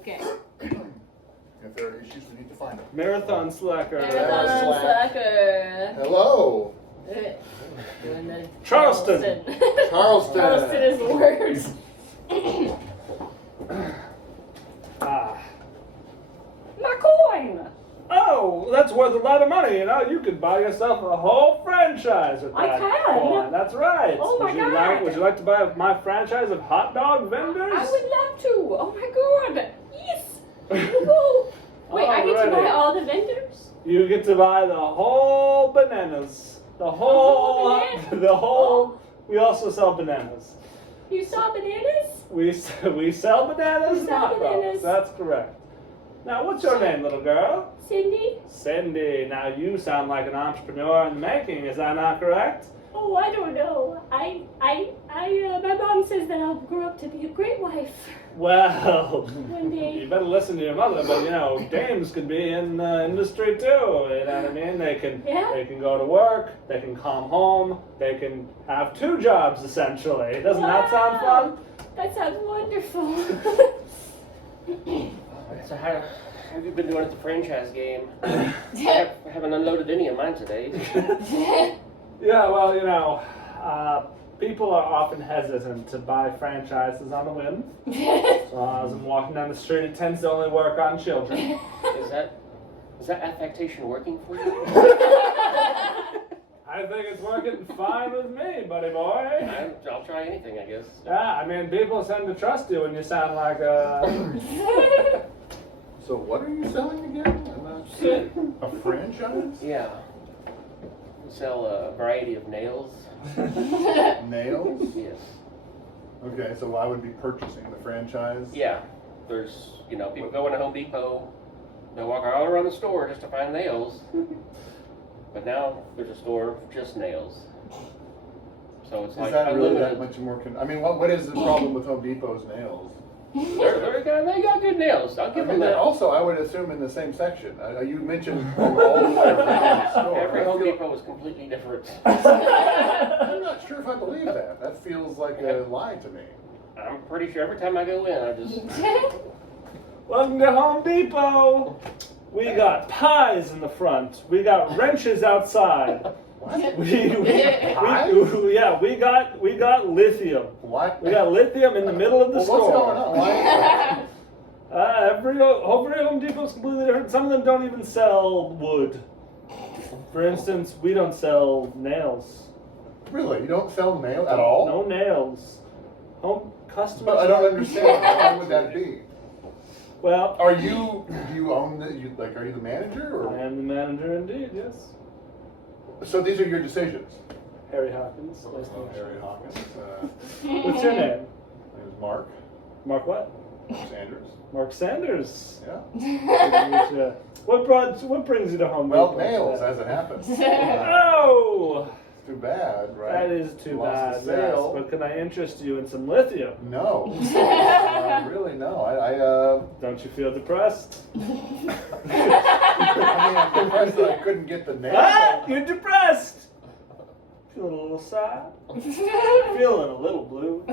Okay. If there are issues, we need to find them. Marathon slacker. Marathon slacker. Hello. Doing the Charleston. Charleston. Charleston is the words. My coin. Oh, that's worth a lot of money. You know, you could buy yourself a whole franchise with I that can. coin. That's right. Oh my God. Would you like to buy my franchise of hot dog vendors? I would love to. Oh my God. Yes. Woo. Wait, I get to buy Alrighty. all the vendors? You get to buy the whole bananas. The whole, banana? We also sell bananas. You saw bananas? We sell bananas We and sell hot dogs. bananas. That's correct. Now, what's your name, little girl? Cindy? Cindy. Now, you sound like an entrepreneur in the making. Is that not correct? Oh, I don't know. My mom says that I'll grow up to be a great wife Well, one day. you better listen to your mother. But you know, dames can be in the industry too. You know what I mean? They can go to work. They can come home. They can have 2 jobs essentially. Doesn't that sound fun? That sounds wonderful. So how have you been doing at the franchise game? I haven't unloaded any of mine today. Yeah, well, you know, people are often hesitant to buy franchises on a whim. So as I'm walking down the street, it tends to only work on children. Is that affectation working for you? I think it's working fine with me, buddy boy. I'll try anything, I guess. Yeah, I mean, people tend to trust you when you sound like a... So what are you selling again? I'm not sure. A franchise? Yeah. We sell a variety of nails. Nails? Yes. Okay, so I would be purchasing the franchise? Yeah. There's, people go into Home Depot. They walk all around the store just to find nails. But now there's a store of just nails. So it's Is like that really unlimited. that much more? I mean, what is the problem with Home Depot's nails? They got good nails. I'll give them that. Also, I would assume in the same section. You mentioned all the store. Every Home Depot is completely different. I'm not sure if I believe that. That feels like a lie to me. I'm pretty sure every time I go in, I just... Welcome to Home Depot. We got pies in the front. We got wrenches outside. What? We got lithium. What? We got lithium in the middle of the store. What's going on? Why? Every Home Depot is completely different. Some of them don't even sell wood. For instance, we don't sell nails. Really? You don't sell nails at all? No nails. Home customers. But I don't understand. Why would that be? Well, Do you own are you the manager or? I am the manager indeed. Yes. So these are your decisions. Harry Hawkins. Nice to meet you. Harry Hawkins. What's your name? My name is Mark Mark what? Sanders. Mark Sanders. Yeah. Good to meet you. What brings you to Home Well, Depot nails, today? as it happens. Oh, Too bad, right? that is too Lost bad. the Yes. sale. But can I interest you in some lithium? No. Really, no. Don't you feel depressed? I mean, I'm impressed that I couldn't get the nails. Ah, you're depressed. Feeling a little sad. Feeling a little blue.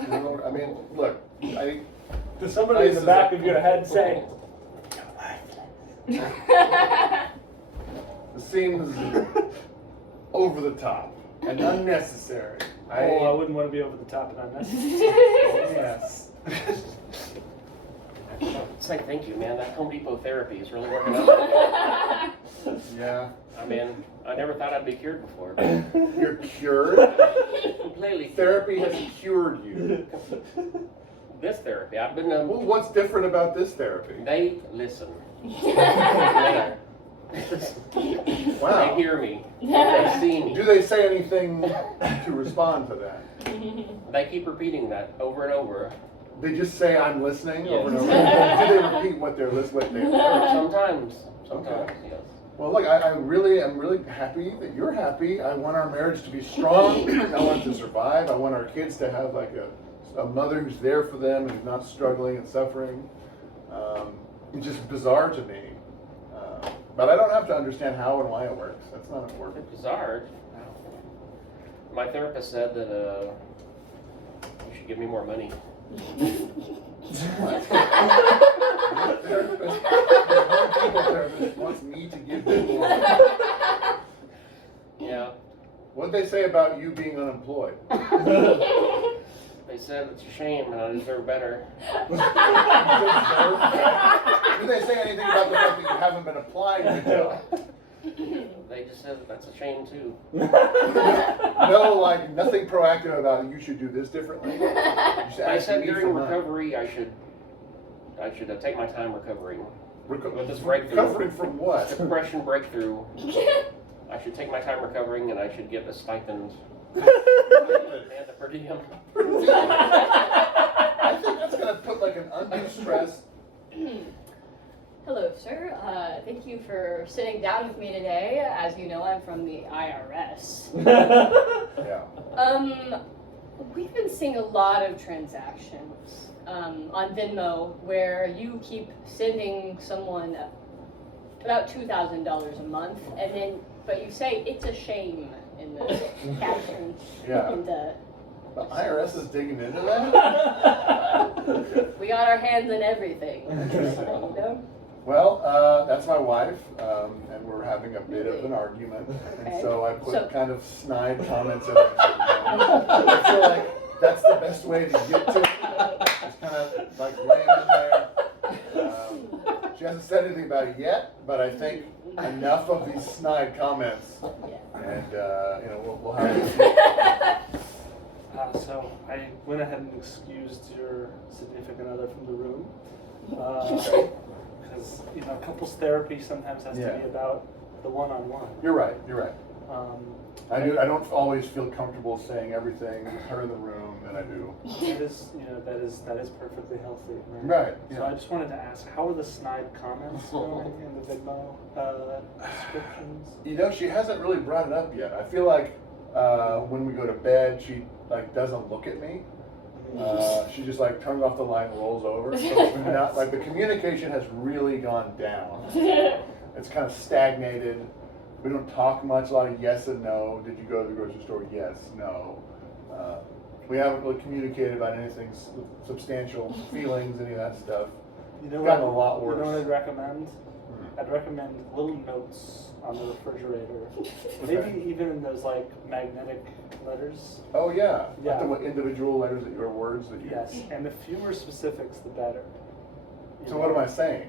I mean, look, Does somebody in the back of your head say, it seems over the top and unnecessary. I wouldn't want to be over the top and unnecessary. Yes. Say thank you, man. That Home Depot therapy is really working out. Yeah. I mean, I never thought I'd be cured before. You're cured? Completely cured. Therapy has cured you. This therapy, I've been... Well, what's different about this therapy? They listen. Wow. They hear me. They see me. Do they say anything to respond to that? They keep repeating that over and over. They just say, I'm listening Yes. over and over. Do they repeat what they're listening? Sometimes, Okay. yes. Well, look, I'm really happy that you're happy. I want our marriage to be strong. I want it to survive. I want our kids to have like a mother who's there for them and who's not struggling and suffering. It's just bizarre to me. But I don't have to understand how and why it works. That's not important. It's bizarre. My therapist said that you should give me more money. They Yeah. What'd they say about you being unemployed? They said it's a shame and I deserve better. Did they say anything about the fact that you haven't been applying to jobs? They just said that's a shame too. No, like nothing proactive about you should do this differently. You should I ask said me during for money. recovery I should take my time recovering. With this breakthrough. Recovering from what? Depression breakthrough. I should take my time recovering and I should get a stipend and a per diem. I think that's gonna put like an undue stress. Hello, sir. Thank you for sitting down with me today. As you know, I'm from the IRS. Yeah. We've been seeing a lot of transactions on Venmo where you keep sending someone about $2,000 a month, and then but you say it's a shame in the caption. Yeah. And, The IRS is digging into that? we got our hands in everything. You know? Well, that's my wife, and we're having a bit of an argument, and Okay. so I put So- kind of snide comments in it. I feel like that's the best way to get to it. Just kind of like lay it in there. She hasn't said anything about it yet, but I think enough of these snide comments, and we'll have it. So I went ahead and excused your significant other from the room. Because, couples therapy sometimes has to Yeah. be about the one-on-one. You're right. You're right. Um, I don't always feel comfortable saying everything with her in the room that I do. It is, that is perfectly healthy. Right. So I just wanted to ask, how are the snide comments going in the Venmo descriptions? She hasn't really brought it up yet. I feel like when we go to bed, she like doesn't look at me. She just like turns off the light and rolls over. So it's not, like the communication has really gone down. It's kind of stagnated. We don't talk much. A lot of yes and no. Did you go to the grocery store? Yes, no. We haven't really communicated about anything substantial, feelings, any of that stuff. You know It's gotten a lot worse. You know what I'd recommend? I'd recommend little notes on the refrigerator. Maybe even in those like magnetic letters. Oh yeah. Yeah. Like the individual letters that your words that you. Yes, and the fewer specifics, the better. So what am I saying?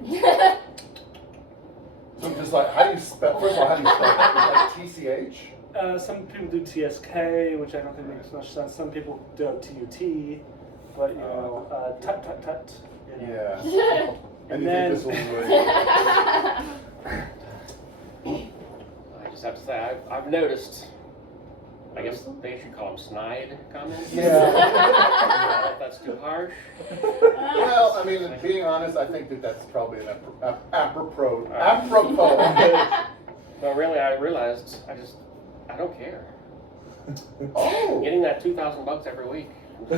So just like, how do you spell, first of all, how do you spell it? Is it like TCH? Some people do TSK, which I don't think makes much sense. Some people do TUT, but tut tut tut. Yeah. And you then think this will work? I just have to say, I've noticed, I guess they should call them snide comments. Yeah. I don't know if that's too harsh. Well, I mean, being honest, I think that's probably an apropos. But really, I realized I don't care. Oh. Getting that $2,000 every week. So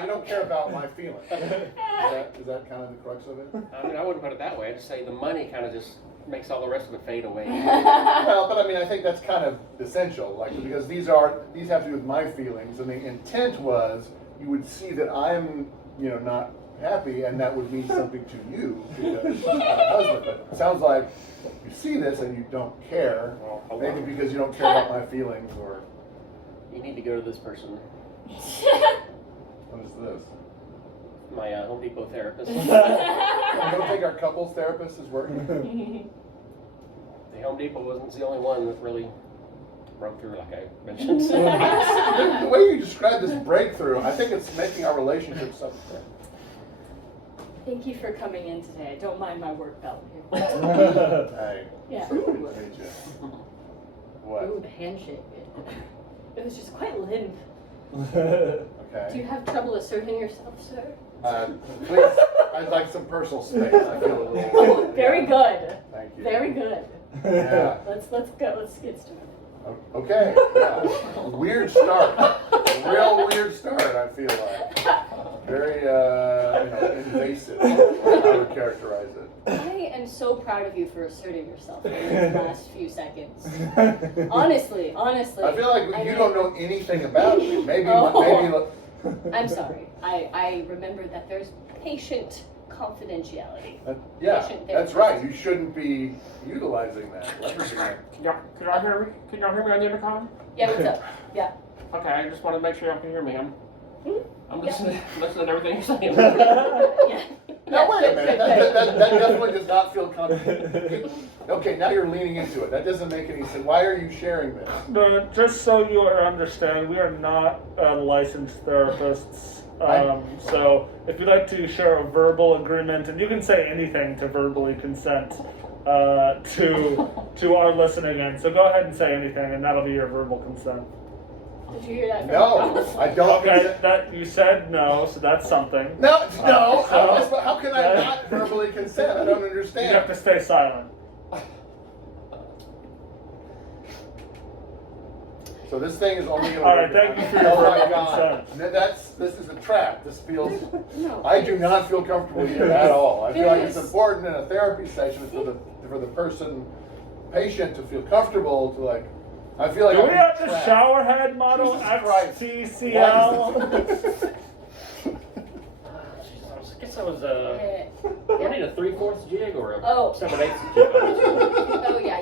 you don't care about my feelings. Is that kind of the crux of it? I mean, I wouldn't put it that way. I'd just say the money kind of just makes all the rest of it fade away. Well, but I mean, I think that's kind of essential, like, because these have to do with my feelings, and the intent was you would see that I'm, not happy, and that would mean something to you because I'm a husband. But it sounds like you see this and you don't care, Well, maybe because you don't care about my feelings, or You need to go to this person, what is this? my Home Depot therapist. You don't think our couples therapist is working? The Home Depot wasn't the only one that really broke through, like I mentioned. The way you describe this breakthrough, I think it's making our relationship something. Thank you for coming in today. Don't mind my work belt here. Hey, Yeah. pleased to meet you. What? Ooh, the handshake. It was just quite limp. Okay. Do you have trouble asserting yourself, sir? Please, I'd like some personal space. I feel a little. Oh, very good. Thank you. Very good. Yeah. Let's go. Let's get started. Okay. Yeah. Weird start. Real weird start. I feel like very invasive. I would characterize it. I am so proud of you for asserting yourself in these last few seconds. Honestly. I feel like you mean- don't know anything about me. Maybe. Oh. Maybe. I'm sorry. I remember that there's patient confidentiality. Yeah, Patient that's therapist. right. You shouldn't be utilizing that, leveraging that. Yeah. Can y'all hear me? Can y'all hear me on the intercom? Yeah, what's up? Yeah. Okay, I just want to make sure y'all can hear me. I'm Yeah. listening to everything you're saying. Yeah. Now wait a Good, minute, good, good. that definitely does not feel comfortable. Okay, now you're leaning into it. That doesn't make any sense. Why are you sharing this? No, just so you understand, we are not licensed therapists. So if you'd like to share a verbal agreement, and you can say anything to verbally consent to our listening in. So go ahead and say anything, and that'll be your verbal consent. Did you hear that? From No, I don't. Okay, that you said no, so that's something. No. So- How can I not verbally consent? I don't You have understand. to stay silent. So this thing is only going to. All right, thank you for your Oh my verbal God. consent. This is a trap. This feels. No. I do not feel comfortable here at all. I feel like it's Yes. important in a therapy session for the patient to feel comfortable to like. I feel like Do I'm we being have the trapped. shower head model Jesus Christ. XTCL? Jesus, I guess I was I need a 3/4 jig or a Oh. 7/8 jig. Oh yeah,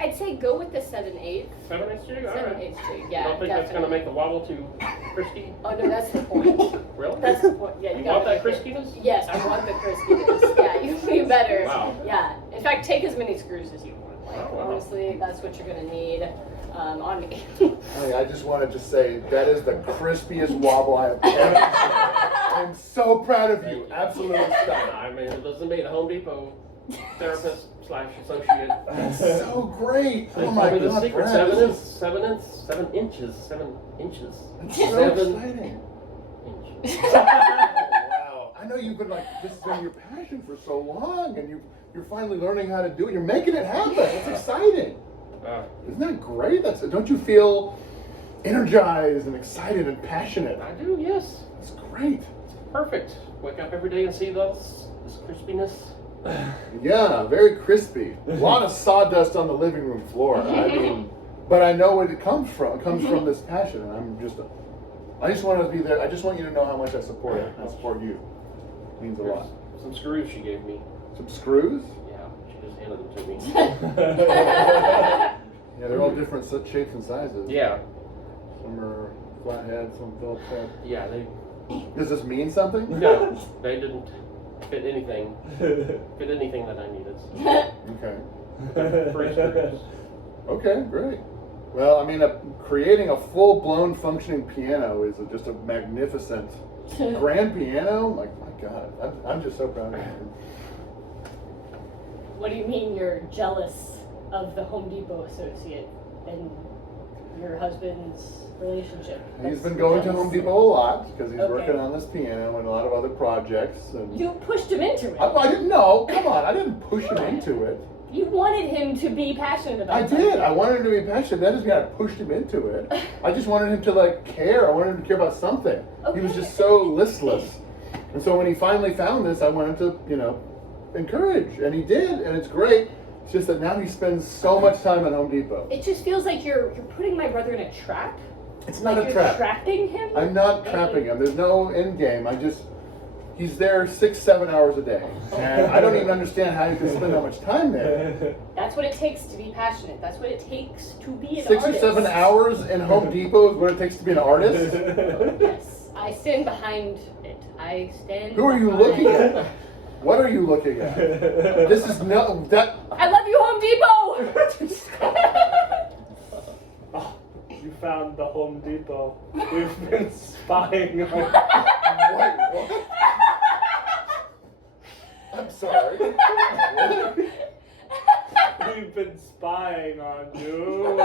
I'd say go with the 7/8. 7/8 jig? All 7/8 right. jig. You Yeah. don't think that's going to definitely. make the wobble too crispy? Oh no, that's the point. Really? That's the point. Yeah, You gotta want that make it- crispiness? Yes, I want the crispiness. Yeah, you better. Wow. Yeah. In fact, take as many screws as you want. Like Oh, wow. honestly, that's what you're gonna need on me. Honey, I just wanted to say that is the crispiest wobble I have ever seen. I'm so proud of you. Absolutely stunning. I mean, it doesn't mean a Home Depot therapist / associate. That's so great. They Oh my told me the God, secret, Brad, 7 this is 7 inches. That's so 7 exciting. inches. Oh, wow. I know you've been like, this has been your passion for so long, and you're finally learning how to do it. You're making it happen. It's exciting. Isn't that great? Don't you feel energized and excited and passionate? I do, yes. That's great. Perfect. Wake up every day and see this crispiness. Yeah, very crispy. A lot of sawdust on the living room floor. I mean, but I know where it comes from. It comes from this passion, and I just want to be there. I just want you to know how much I support it. I support you. It means a lot. Some screws she gave me. Some screws? Yeah, she just handed them to me. Yeah, they're all different shapes and sizes. Yeah, Some are flathead, some Phillips head. yeah, Does this mean something? no, they didn't fit anything that I needed. Okay. Free screws. Okay, great. Well, I mean, creating a full-blown functioning piano is just a magnificent grand piano. Like, my God, I'm just so proud of you. What do you mean you're jealous of the Home Depot associate and your husband's relationship? He's That's been going to jealous. Home Depot a lot because he's Okay. working on this piano and a lot of other projects. And You pushed him into it. I didn't know. Come on, I didn't push him into it. You wanted him to be passionate about I something. did. I wanted him to be passionate. That doesn't mean I pushed him into it. I just wanted him to like care. I wanted him to care about something. He was Okay. just so listless. And so when he finally found this, I wanted to, encourage. And he did, and it's great. It's just that now he spends so much time at Home Depot. It just feels like you're putting my brother in a trap. It's not Like a you're trap. trapping him. I'm not trapping him. There's no end game. He's there 6-7 hours a day. And I don't even understand how you can spend that much time there. That's what it takes to be passionate. That's what it takes to be an 6 or artist. 7 hours in Home Depot is what it takes to be an artist? Yes, I stand behind it. I stand. Who are you behind looking at? What are you looking at? This is no that. I love you, Home Depot. Oh, you found the Home Depot. We've been spying on. Wait, what? I'm sorry. What? We've been spying on you.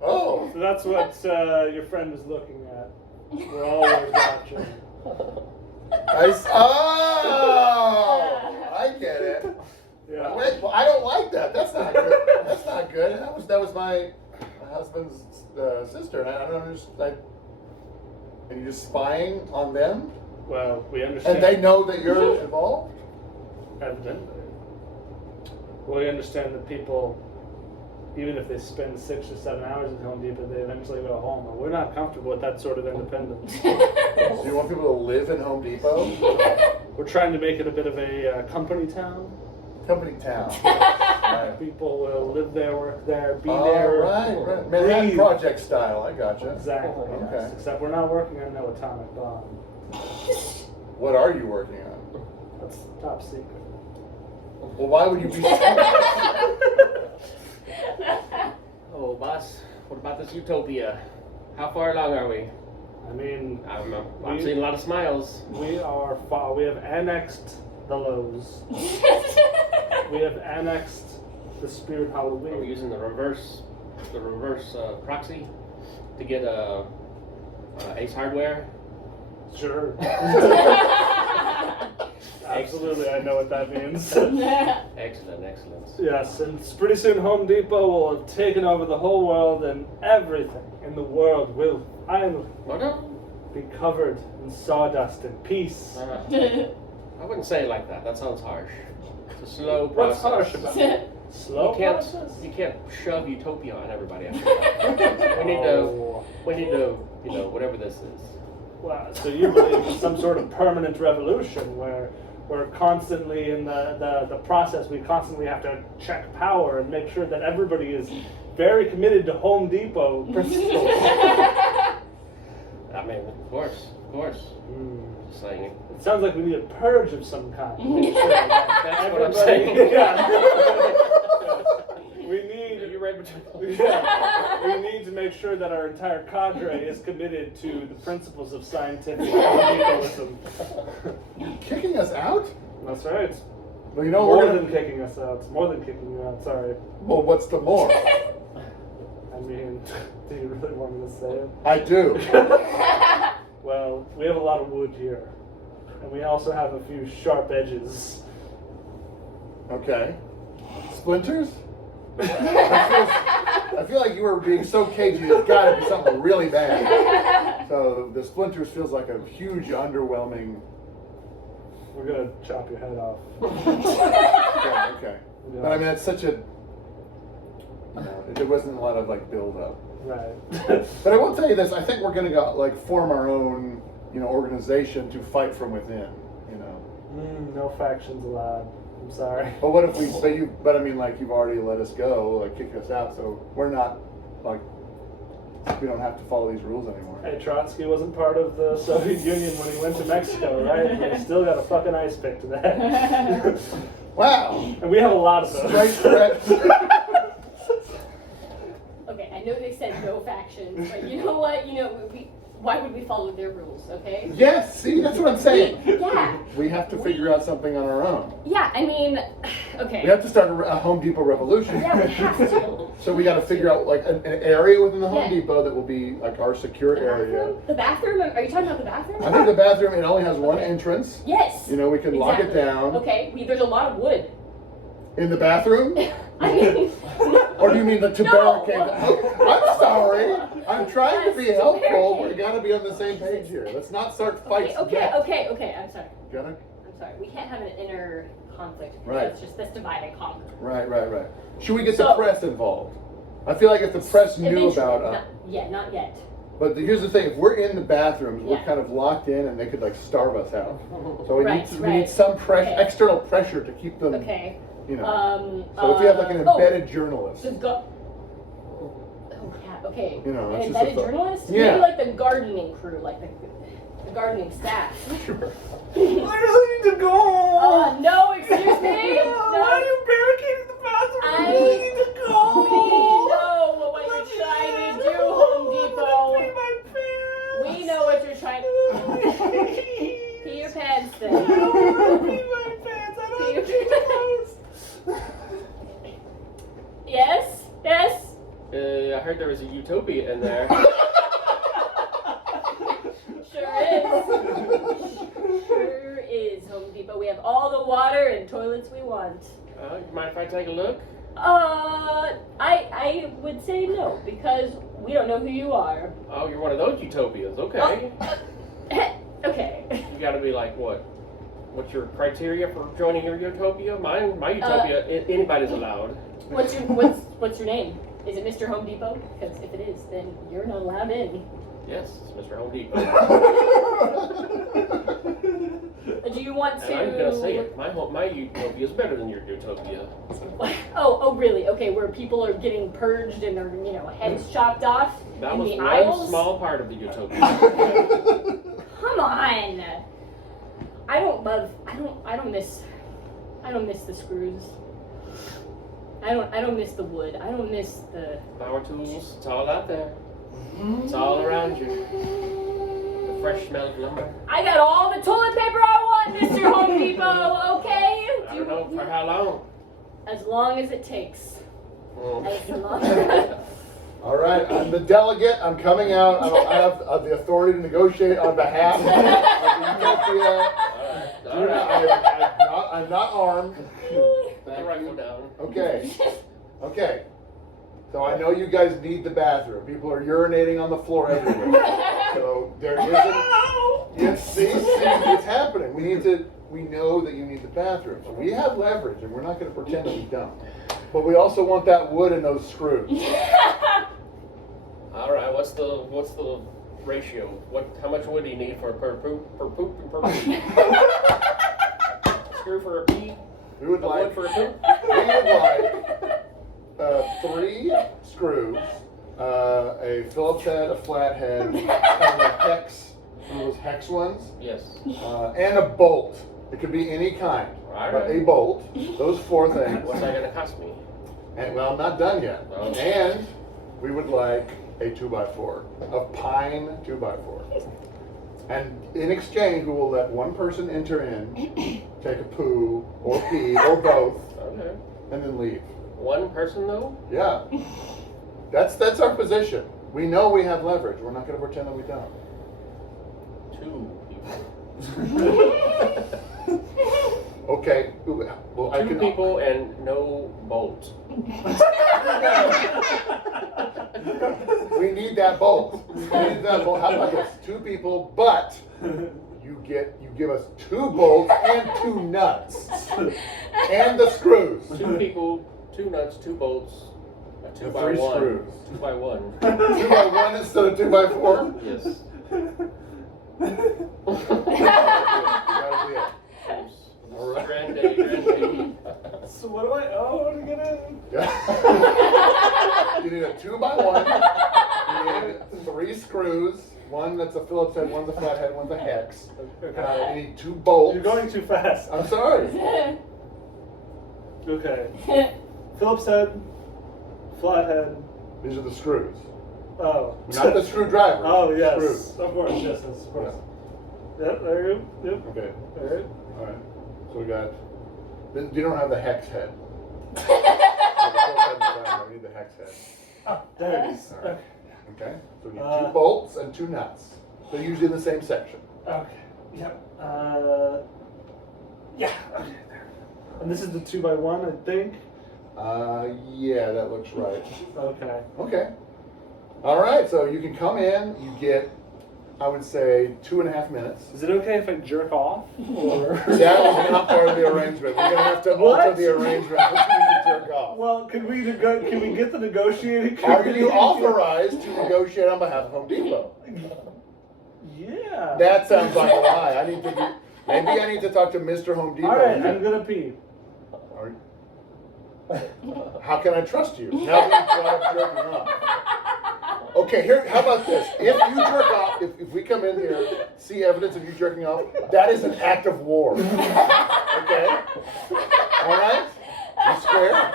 Oh, So that's what your friend is looking at. We're always watching. I get it. Yeah. Wait, well, I don't like that. That's not good. That's not good. That was my husband's sister, and I don't understand. And you're just spying on them, Well, we understand. and they know that you're involved. Evidently. Well, we understand that people even if they spend 6 to 7 hours at Home Depot, they eventually go home. And we're not comfortable with that sort of independence. So you want people to live in Home Depot? We're trying to make it a bit of a company town. Company town. Right. People will live there, work there, be Oh, there. right. Manhattan breathe. Project style. I gotcha. Exactly. Okay. Yes. Except we're not working on no atomic bomb. What are you working on? That's top secret. Well, why would you be? Oh, boss, what about this utopia? How far along are we? I mean, I'm seeing a lot of smiles. we are far. We have annexed the Lowe's. We have annexed the Spirit Are we Halloween. using the reverse proxy to get Ace Hardware? Sure. Absolutely, I know what that means. Excellent, excellent. Yes, and pretty soon Home Depot will have taken over the whole world, and everything in the world will finally What up? be covered in sawdust and peace. I wouldn't say it like that. That sounds harsh. It's a slow What's process. harsh about it? Slow process? You can't shove utopia on everybody after that. we need to, whatever this is. Wow, so you believe in some sort of permanent revolution where we're constantly in the process, we constantly have to check power and make sure that everybody is very committed to Home Depot principles. I mean, of course. Just saying it. It sounds like we need a purge of some kind. That's what I'm saying. We need. You're right between. We need to make sure that our entire cadre is committed to the principles of scientific Home You're kicking us out? That's right. Well, you know More we're gonna. than kicking us out. It's more than kicking you out. Sorry. Well, what's the more? I mean, do you really want me to say it? I do. Well, we have a lot of wood here, and we also have a few sharp edges. Okay. Splinters? I feel like you were being so cagey. It's got to be something really bad. So the splinters feels like a huge, underwhelming. We're gonna chop your head off. Okay. But I mean, it's such a. There wasn't a lot of like build up. Right. But I will tell you this: I think we're going to go like form our own, organization to fight from within. No factions allowed. I'm sorry. But what if we? But I mean, like you've already let us go, like kick us out, so we're not like we don't have to follow these rules anymore. Hey, Trotsky wasn't part of the Soviet Union when he went to Mexico, right? But he still got a fucking ice pick to that. Wow. And we have a lot of those. Straight threats. Okay, I know they said no factions, but you know what? Why would we follow their rules, okay? Yes. See, that's what I'm saying. Yeah. We have to figure out something on our own. Yeah, I mean, okay. We have to start a Home Depot revolution. Yeah, we have to. So we got to figure out like an area within the Home Yeah. Depot that will be like our secure area. The bathroom? Are you talking about the bathroom? I think the bathroom it only has one entrance. Yes. We can lock it Exactly. down. Okay, there's a lot of wood. In the bathroom? I mean, Or do you mean to No. barricade? I'm sorry. I'm trying to be Yes, to helpful. We barricade. got to be on the same page here. Let's not start fights. yet. okay, I'm sorry. Gotta? I'm sorry. We can't have an inner conflict. Right. That's divide and conquer. Right. Should we get the So- press involved? I feel like if the press knew Eventually. about us. Not yet. But here's the thing: if we're in the bathrooms, we're Yeah. kind of locked in, and they could like starve us out. So we Right, need right. some pressure, Okay. external pressure to keep them. Okay. So if you have like an embedded journalist, The oh yeah, okay. that's An just a embedded thought. journalist? Yeah. Maybe like the gardening crew, like the gardening staff. Sure. I really need to go. No, excuse me. No. Why are you barricading the bathroom? I really need to go. We know what you're trying to do, Home Depot. We know what you're trying to pee your pants then. I don't want to pee my pants. I don't have clothes. Yes? I heard there was a utopia in there. Sure is, Home Depot. We have all the water and toilets we want. You mind if I take a look? I would say no, because we don't know who you are. Oh, you're one of those utopias. Okay. Okay. You got to be like what? what's your criteria for joining your utopia? My utopia, anybody's allowed. What's your name? Is it Mr. Home Depot? Because if it is, then you're not allowed in. Yes, it's Mr. Home Depot. Do you want to? And I'm gonna say it. My utopia is better than your utopia. Oh, really? Okay, where people are getting purged and their heads chopped off That in was the one aisles. small part of the utopia. Come on. I don't miss the screws. I don't miss the wood. I don't miss the Power tools, it's all out there. It's all around you. The fresh smell of lumber. I got all the toilet paper I want, Mr. Home Depot, okay? I don't know for how long. As long as it takes. As long All right, I'm the delegate. I'm coming out. I have the authority to negotiate on behalf of the utopia. All right. I'm not armed. Put the rifle down. Okay. Okay. So I know you guys need the bathroom. People are urinating on the floor everywhere. So there isn't. Yes, see, it's happening. We know that you need the bathroom. So we have leverage, and we're not going to pretend that we don't. But we also want that wood and those screws. All right. What's the ratio? How much wood do you need per poop and per poop? Screw for a pee. We would like. Wood for a poop. We would like 3 screws, a Phillips head, a flathead, kind of a hex, one of those hex ones, Yes. and a bolt. It could be any kind, All but right. a bolt. Those 4 things. What's that gonna cost me? And well, I'm not done yet. Okay. And we would like a 2x4, a pine 2x4. And in exchange, we will let one person enter in, take a poo or pee or both, Okay. and then leave. One person though? Yeah. That's our position. We know we have leverage. We're not going to pretend that we don't. 2 people. Okay. Well, I 2 can. people and no bolt. We need that bolt. We need that bolt. How about this? 2 people, but you give us 2 bolts and 2 nuts and the screws. 2 people, 2 nuts, 2 bolts, a 2 And by 3 1. screws. 2 by 1. 2x1 instead of 2x4. Yes. You gotta be it. All right. Grand. So what do I owe to get in? You need a 2x1. You need 3 screws. One that's a Phillips head, one's a flathead, one's a hex. Okay. You need 2 bolts. You're going too fast. I'm sorry. Okay. Phillips head, flathead. These are the screws. Oh. Not the screwdriver. Oh yes. Screws. Of course. Yes. Of course. Yep. There you go. Yep. Okay. All right. All right. So we got. You don't have the hex head. We need the hex head. Oh, there it is. All right. Okay. So we need 2 Uh, bolts and 2 nuts. They're usually in the same section. Okay. Yep. Yeah. Okay. There. And this is the 2x1, I think. Yeah, that looks right. Okay. Okay. All right. So you can come in. You get, I would say, 2.5 minutes. Is it okay if I jerk off? Or That was not part of the arrangement. We're gonna have to What? alter the arrangement. But you need to jerk off. Well, can we get the negotiating? Are you authorized to negotiate on behalf of Home Depot? Yeah. That sounds like a lie. Maybe I need to talk to Mr. Home Depot. All right. I'm gonna pee. Are- How can I trust you? Now that you brought up jerking off. Okay, here. How about this? If you jerk off, if we come in here, see evidence of you jerking off, that is an act of war. Okay. All right. You square?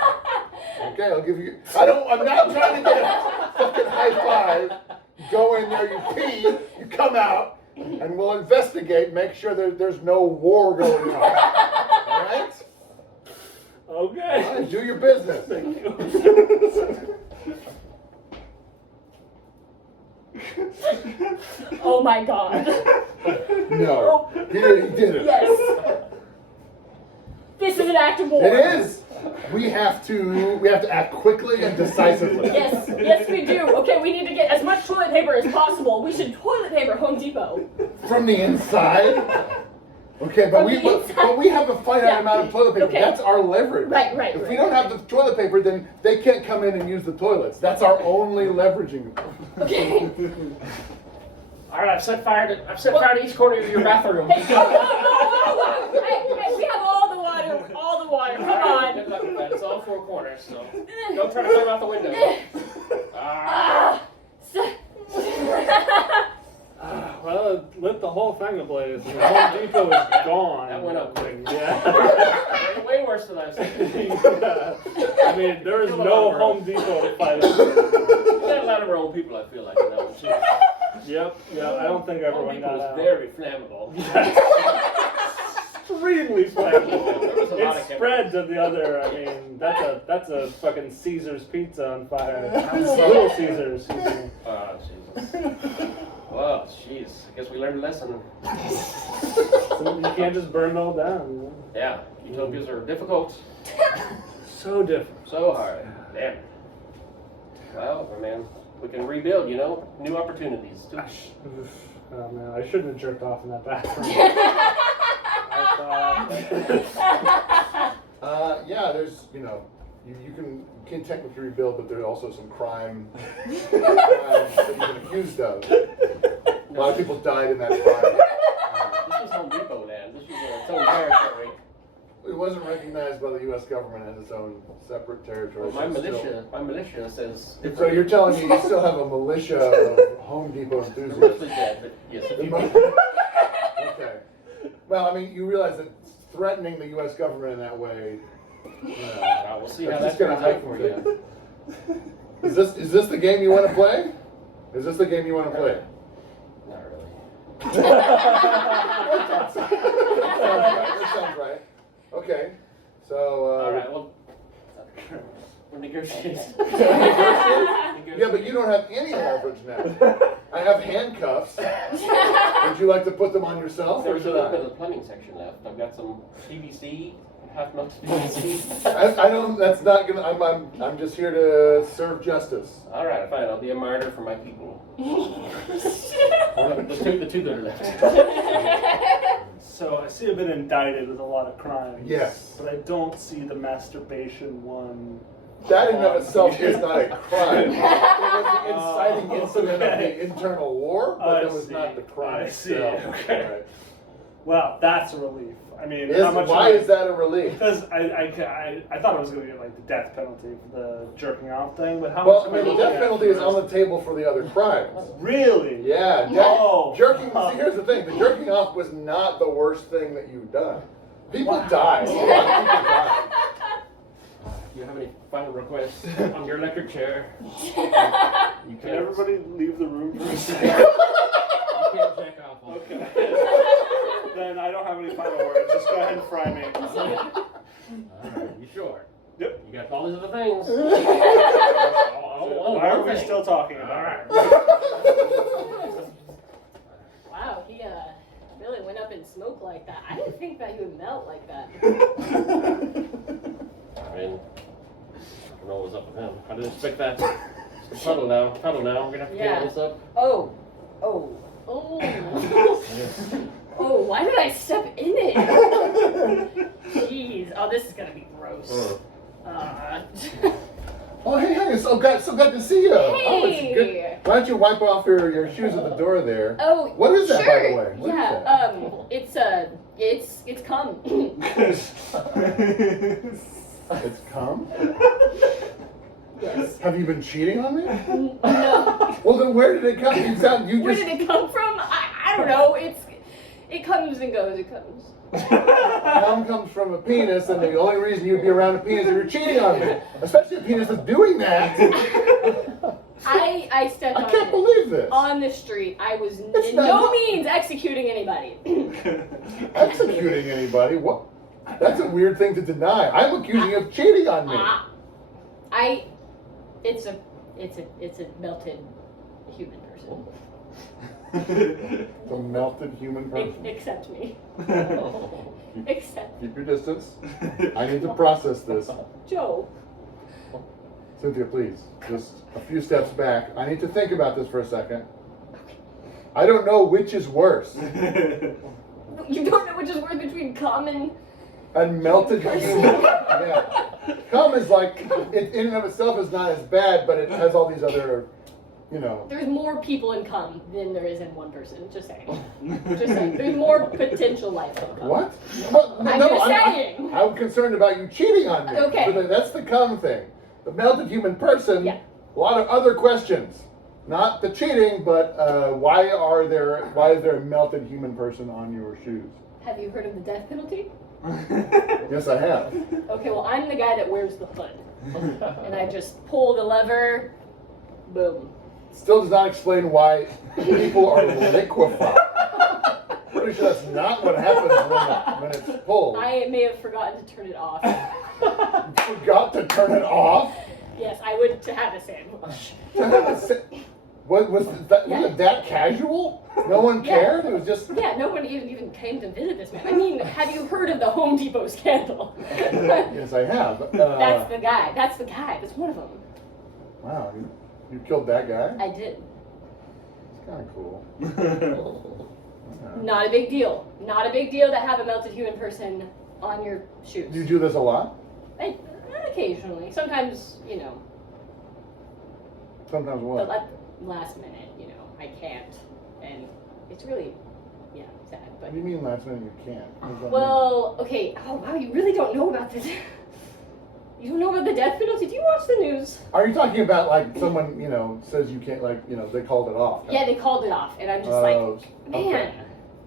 Okay, I'll give you. I'm not trying to get a fucking high five. You go in there, you pee, you come out, and we'll investigate, make sure there's no war going on. All right? Okay. All right, do your business. Thank you. Oh my god. No, he did it. Yes. This is an act of war. It is. We have to act quickly and decisively. Yes, yes we do. Okay, we need to get as much toilet paper as possible. We should toilet paper Home Depot. From the inside. Okay, but From we the inside. but we have a finite Yeah. amount of toilet paper. Okay. That's our leverage. Right. If we don't have the toilet paper, then they can't come in and use the toilets. That's our only leveraging. Okay. All right, I've set fire to each corner of your bathroom. Hey, we have all the water. Come on. Good luck with that. It's all four corners, so don't try to climb out the window. Well, it lit the whole thing ablaze. And the Home Depot is gone. That went up quick. Yeah. Way worse than I've seen. Yeah. I mean, there is no Home Depot to fight it. We got a lot of our old people, I feel like, in that one, too. Yep. I don't think Home everyone Depot got was out. very flammable. Extremely flammable. There was a lot It of spread to the other. I mean, that's a fucking Caesar's pizza on fire. Little Caesars. Excuse me. Oh, Jesus. Well, jeez. I guess we learned a lesson. So you can't just burn it all down. You know? Yeah, utopias are difficult. So different. So hard. Damn. Well, man, we can rebuild, new opportunities. Too. Oh man, I shouldn't have jerked off in that bathroom. I thought. Yeah, there's you can technically rebuild, but there's also some crime that you've been accused of. A lot of people died in that fire. This was Home Depot land. This was its own territory. It wasn't recognized by the U.S. government as its own separate territory. Well, my so militia says. So you're telling me you still have a militia of Home Depot They're enthusiasts? mostly dead, but yes. If you Okay. Well, I mean, you realize that threatening the U.S. government in that way. we'll see how That's that just gonna turns out heighten for things. you. Is this the game you want to play? Is this the game you want to play? Not really. That sounds right. Okay. So. All right. Well, we're negotiating. Yeah, but you don't have any leverage now. I have handcuffs. Would you like to put them on yourself, or There's a should little bit I? of the plumbing section left. I've got some PVC, half melted PVC. I don't. That's not gonna. I'm just here to serve justice. All right, fine. I'll be a martyr for my people. the two that are left. So I see I've been indicted with a lot of crimes. Yes. But I don't see the masturbation one. That in and of itself is not a crime. It was the inciting incident of okay. the internal war, but I that was see. not the crime I see. itself. Okay. Right. Well, that's a relief. I mean, how much? Why is that a relief? Because I thought I was going to get like the death penalty for the jerking off thing, but how Well, much? I mean, the death penalty is on the table for the other crimes. Really? Yeah. Whoa. Jerking. See, here's the thing: the jerking off was not the worst thing that you've done. People Wow. died. A lot of people died. Do you have any final requests on your electric chair? You Can can't. everybody leave the room for a second? You can't jack off on. Okay. Then I don't have any final words. Just go ahead and fry me. Alright, you sure? Yep. You got all these other things. Why are we still talking about it? Wow, he really went up in smoke like that. I didn't think that he would melt like that. I mean, I don't know what was up with him. I didn't expect that. Puddle now. We're gonna have to Yeah. clean this up. Oh. Oh, why did I step in it? Jeez. Oh, this is gonna be gross. Oh, hey, so glad to see you. Oh, it's Hey. good. Why don't you wipe off your shoes at the door there? Oh, What is that, sure. by the way? What is Yeah, that? it's cum. It's cum? Yes. Have you been cheating on me? No. Well, then where did it come? Where did it come from? I don't know. It comes and goes. It comes. Cum comes from a penis, and the only reason you'd be around a penis is you're cheating on me. Especially a penis that's doing that. I stepped I on can't it. believe this. On the street. I was It's in not- no means executing anybody. Executing anybody? What? That's a weird thing to deny. I'm accusing you of cheating on me. It's a melted human person. The melted human person. Accept me. Accept. Keep your distance. I need to process this. Joe. Cynthia, please, just a few steps back. I need to think about this for a second. I don't know which is worse. You don't know which is worse between cum and melted human. Yeah. Cum is like, it in and of itself is not as bad, but it has all these other, you know. There's more people in cum than there is in one person. Just saying. Just saying. There's more potential life in cum. What? Well, I'm just saying. I'm concerned about you cheating on me. Okay. So that's the cum thing. The melted human person, Yeah. a lot of other questions. Not the cheating, but why is there a melted human person on your shoes? Have you heard of the death penalty? Yes, I have. Okay, well, I'm the guy that wears the hood. And I just pull the lever, boom. Still does not explain why people are liquefied. Pretty sure that's not what happens when it's pulled. I may have forgotten to turn it off. You forgot to turn it off? Yes, I would to have a sandwich. Was it that casual? No one cared? It was just... Yeah, no one even came to visit this man. I mean, have you heard of the Home Depot scandal? Yes, I have. That's the guy. That's the guy. That's one of them. Wow, you killed that guy? I did. It's kind of cool. Not a big deal. Not a big deal to have a melted human person on your shoes. Do you do this a lot? Occasionally. Sometimes, you know. Sometimes what? But at the last minute, you know, I can't. And it's really, yeah, sad. But What do you mean last minute you can't? What does that well, okay. Oh, wow, you really don't know about this. You don't know about the death penalty? Do you watch the news? mean? Are you talking about like someone, says you can't, they called it off? Yeah, they called it off. And I'm just like, okay. man.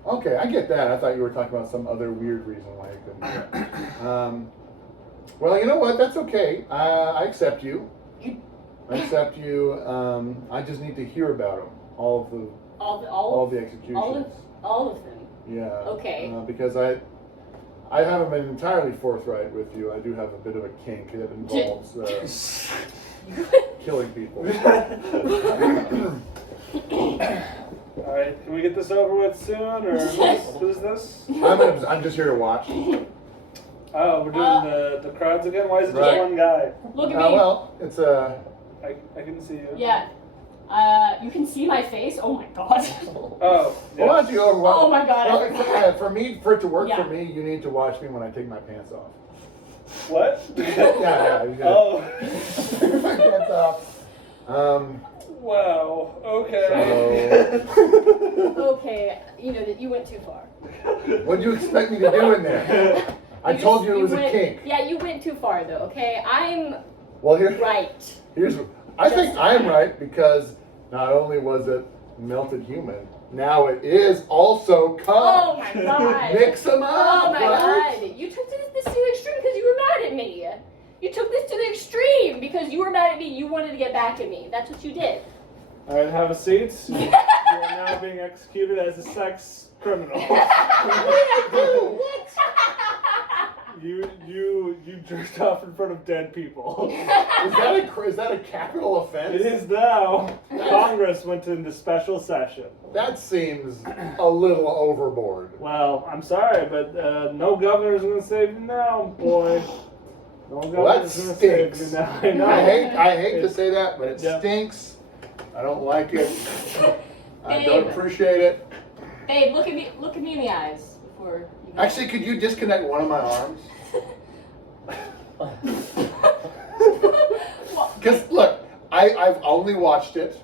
Okay, I get that. I thought you were talking about some other weird reason why you couldn't do it. Well, you know what? That's okay. I accept you. I accept you. I just need to hear about them. All of the executions. All of them. Yeah. Okay. Because I haven't been entirely forthright with you. I do have a bit of a kink that involves killing people. Alright, can we get this over with soon, or who's this? I'm just here to watch. Oh, we're doing the crowds again? Why is it just Right. one guy? Look at me. Well, it's I can see you. Yeah. You can see my face. Oh my god. Oh, Why don't you over? Oh my God, I Well, forgot. for it to work Yeah. for me, you need to watch me when I take my pants off. What? Yeah. You gotta Oh. take my pants off. Wow. Okay. Okay, you know that you went too far. What do you expect me to do in there? I told you it was a kink. Yeah, you went too far though. Okay, I'm Well, right. I think I'm right because not only was it melted human, now it is also cum. Oh my god. Mix them up. Oh my right? god. You took this to the extreme because you were mad at me. You took this to the extreme because you were mad at me. You wanted to get back at me. That's what you did. Alright, have a seat. You are now being executed as a sex criminal. What? You jerked off in front of dead people. Is that a capital offense? It is now. Congress went into special session. That seems a little overboard. Well, I'm sorry, but no governor's gonna save you now, boy. No Well, that governor's gonna save stinks. you now. I know. I hate to say that, but it Yeah. stinks. I don't like it. I Babe. don't appreciate it. Babe, look at me in the eyes before you go. Actually, could you disconnect one of my arms? Well, Because look, I've only watched it,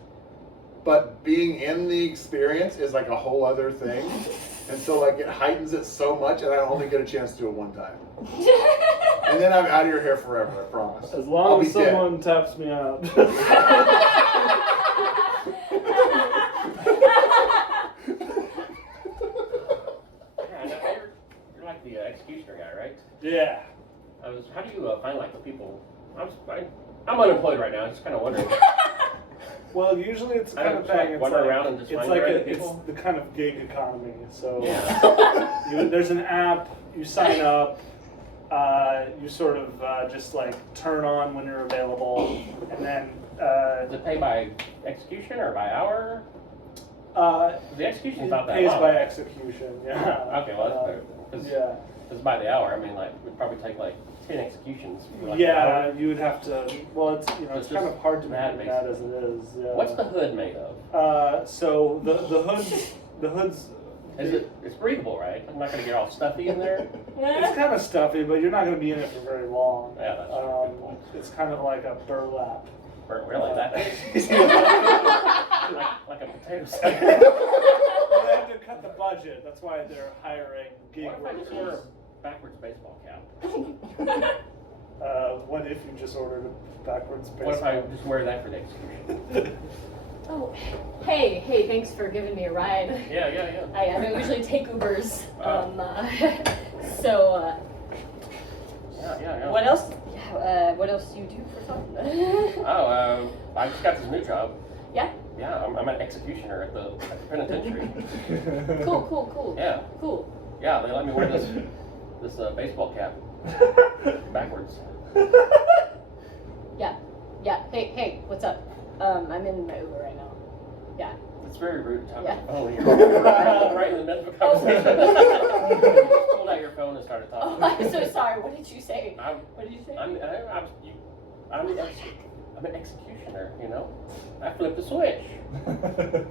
but being in the experience is like a whole other thing, and so like it heightens it so much, and I only get a chance to do it one time, and then I'm out of your hair forever. I promise. As I'll long be as someone taps me out. Yeah, no, you're like the executioner guy, right? Yeah. How do you find like the people? I'm unemployed right now. I'm just kind of wondering. Well, usually it's the I kind don't of thing. It's wander like, around and just it's find like the right it's people? the kind of gig economy. So Yeah. there's an app. You sign up. You sort of just like turn on when you're available, and then Is it paid by execution or by hour? The execution's it not that pays long. by execution. Yeah. Okay, well that's better. Because Yeah. by the hour, I mean like we'd probably take like 10 executions. For, like, an Yeah, hour. you would have to. Well, it's It's kind of just hard to mad, make that as it is. Yeah. What's the hood made of? So the hood's It's breathable, right? I'm not gonna get all stuffy in there. It's kind of stuffy, but you're not going to be in it for very long. Yeah, that's a good point. It's kind of like a burlap. Really, that like a potato sack. Well, they have to cut the budget. That's why they're hiring gig What if I just wear workers. a backwards baseball cap? What if you just ordered a backwards baseball? What if I just wear that for the execution? Oh, hey, thanks for giving me a ride. Yeah. I don't usually take Ubers. Yeah. What else? What else do you do for fun? I just got this new job. Yeah? Yeah, I'm an executioner at the penitentiary. Cool. Yeah. Cool. Yeah, they let me wear this baseball cap backwards. Yeah. Hey, what's up? I'm in my Uber right now. Yeah. It's very rude to talk Yeah. on the phone. You're right in the middle of a conversation. You just pulled out your phone and started Oh, talking. I'm so sorry. What did you say? I'm an executioner, you know? I flipped the switch.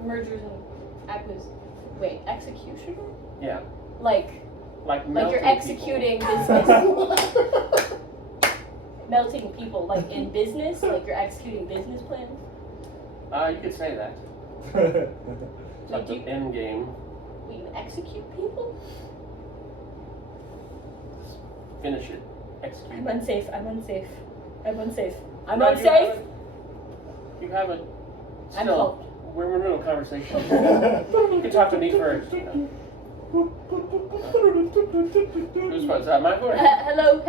Mergers and acquisitions. Wait, executioner? Yeah. Like Like you're melting executing people. business. Melting people, like in business? Like you're executing business plans? You could say that. It's like the end game. Will you execute people? Finish it. Execute. I'm unsafe. I'm No, unsafe. You haven't. I'm Still, called. we're in a conversation. You can talk to me first, you know. Who's phone? Is that my phone? Hello.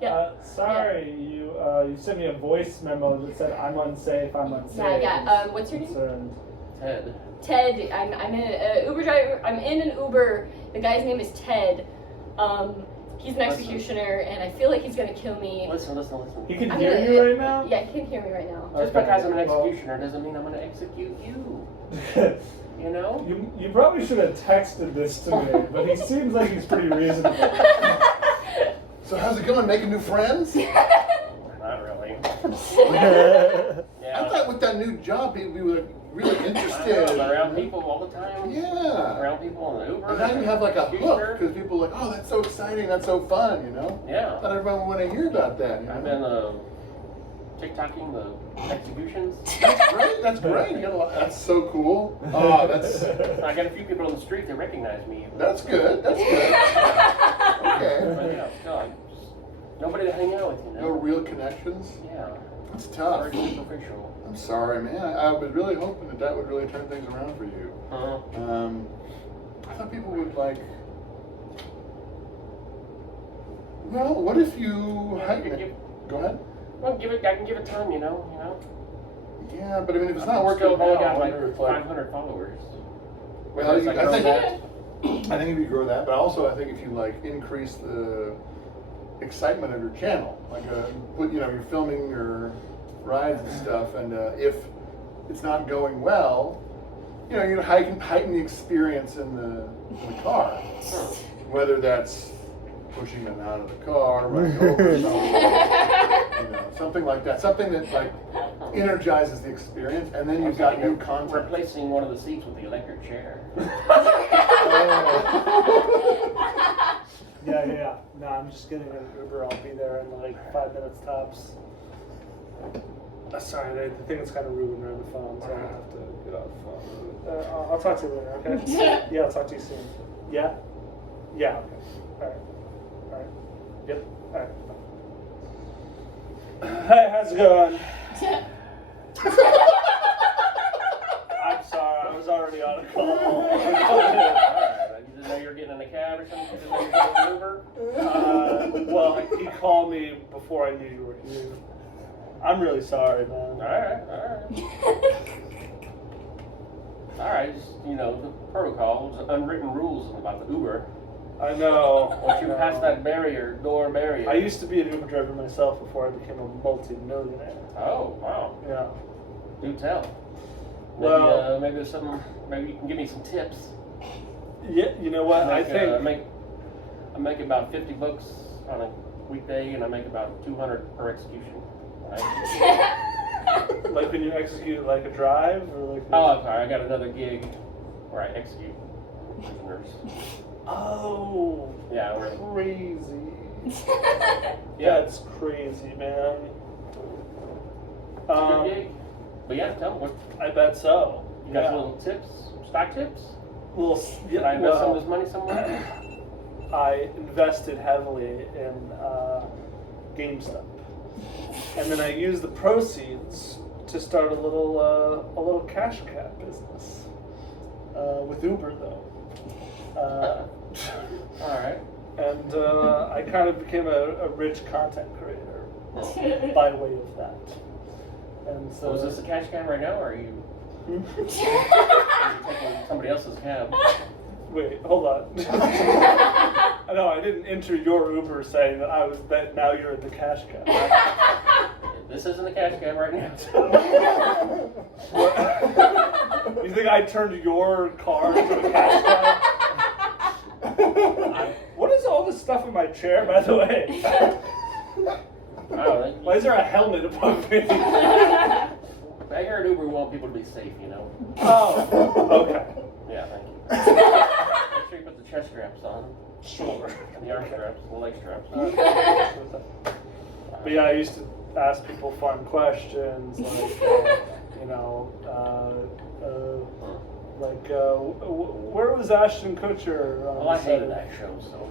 Yeah. Sorry, you sent me a voice memo that said I'm unsafe. Yeah. What's your name? Concerned. Ted. I'm in an Uber driver. I'm in an Uber. The guy's name is Ted. He's an executioner, and I feel like he's gonna kill me. Listen. He can I'm hear gonna- you right now. Yeah, he can hear me right now. Just because I'm an executioner doesn't mean I'm going to execute you. You know? You probably should have texted this to me, but he seems like he's pretty reasonable. So how's it going? Making new friends? Not really. I Yeah. thought with that new job, we were really I know, interested. I'm around people all the time. Yeah. Around people on the Uber. And now you have like a hook Executioner. because people are like, oh, that's so exciting, that's so fun, you know? Yeah. Not everyone would want to hear about that. You know? I've been TikToking the executions. That's great. That's great. You got a lot. That's so cool. Oh, that's I got a few people on the street that recognize me. that's good. That's good. But Okay. yeah, still, nobody to hang out with, you No know? real connections. Yeah. That's tough. Very superficial. I'm sorry, man. I was really hoping that would really turn things around for you. Uh-huh. I thought people would like. Well, what if you? Go ahead. Well, I can give it time, you know. Yeah, but I mean, if it's I'm not working still out, only I got wonder if like. 500 followers. Well, Whether it's you- like I grow think- that. I think if you grow that, but also I think if you like increase the excitement of your channel, like you're filming your rides and stuff, and if it's not going well, you heighten the experience in the car, whether that's pushing them out of the car, running over something, something like that, something that like energizes the experience, and then you've got new content. Replacing one of the seats with the electric chair. Yeah. No, I'm just getting an Uber. I'll be there in like 5 minutes tops. Sorry, the thing is kind of rude when you're on the phone, so I have to get off the phone. I'll talk to you later, okay? Yeah, I'll talk to you soon. Yeah? Yeah, okay. Alright. Yep, alright. Hey, how's it going? I'm sorry, I was already on a call. Alright, you didn't know you were getting in a cab or something? You didn't know you were getting an Uber? Well, he called me before I knew you were here. I'm really sorry, man. Alright, just, the protocols, unwritten rules about the Uber. I know. Once you pass that door barrier. I used to be an Uber driver myself before I became a multi-millionaire. Oh, wow. Yeah. Do tell. Maybe, Well- maybe there's something, maybe you can give me some tips. Yeah, you know what? I think I make about $50 on a weekday, and I make about 200 per execution. Right? Like when you execute like a drive or like. Oh, I'm sorry. I got another gig where I execute prisoners. Oh. Yeah, we're Crazy. Yeah. That's crazy, man. It's a good gig. But yeah, tell me what I bet so. you got. Some little tips, stock tips. Little, Did I invest some of this money somewhere? I invested heavily in GameStop, and then I used the proceeds to start a little cash cab business with Uber though. All right. And I kind of became a rich content creator by way of that. And so So is this a cash cab right now, or are you taking somebody else's cab? Wait, hold on. No, I didn't enter your Uber saying that now you're in the cash cab. This isn't a cash cab right now. You think I turned your car into a cash cab? What is all this stuff in my chair, by the way? I don't know. Why is there a helmet above me? I heard Uber want people to be safe, you know. Oh, okay. Yeah, thank you. Make sure you put the chest straps on. Sure. And the arm straps, the leg straps. But yeah, I used to ask people fun questions, like, where was Ashton Kutcher? Well, I hated that show, so.